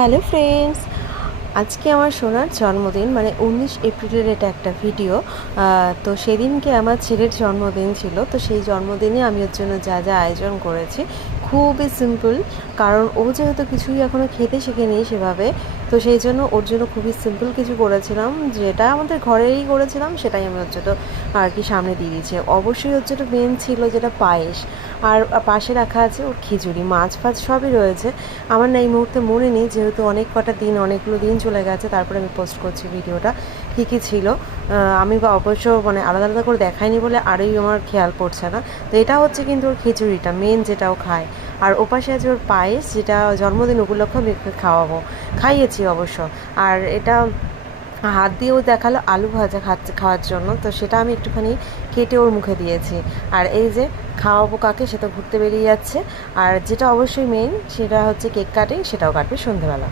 Hello friends, আজকে আমার সোনার জন্মদিন, মানে 19 এপ্রিলের এটা একটা ভিডিও। তো সেদিনকে আমার ছেলের জন্মদিন ছিল। তো সেই জন্মদিনে আমি ওর জন্য যা যা আয়োজন করেছি খুবই সিম্পল, কারণ ও যেহেতু কিছুই এখনও খেতে শেখেনি সেভাবে। তো সেই জন্য ওর জন্য খুবই সিম্পল কিছু করেছিলাম, যেটা আমাদের ঘরেই করেছিলাম সেটাই আমি ওর জন্য আর কি সামনে দিয়ে দিয়েছি। অবশ্যই ওর জন্য মেন ছিল যেটা পায়েস, আর পাশে রাখা আছে ওর খিচুড়ি, মাছ ফাছ সবই রয়েছে। আমার না এই মুহূর্তে মনে নেই, যেহেতু অনেকগুলো দিন চলে গেছে, তারপরে আমি পোস্ট করছি ভিডিওটা কী কী ছিল। আমি অবশ্য মানে আলাদা আলাদা করে দেখাইনি বলে আরই আমার খেয়াল পড়ছে না। তো এটা হচ্ছে কিন্তু ওর খিচুড়িটা মেন, যেটাও খায়। আর ওপাশে আছে ওর পায়েস, যেটা জন্মদিন উপলক্ষে আমি ওকে খাইয়েছি অবশ্য। আর এটা হাত দিয়েও দেখালো আলু ভাজা খাওয়ার জন্য, তো সেটা আমি একটুখানি কেটে ওর মুখে দিয়েছি। আর এই যে খাওয়াবো কাকে, সে তো ঘুরতে বেরিয়ে যাচ্ছে। আর যেটা অবশ্যই মেইন সেটা হচ্ছে কেক কাটিং, সেটাও কাটবে সন্ধেবেলা।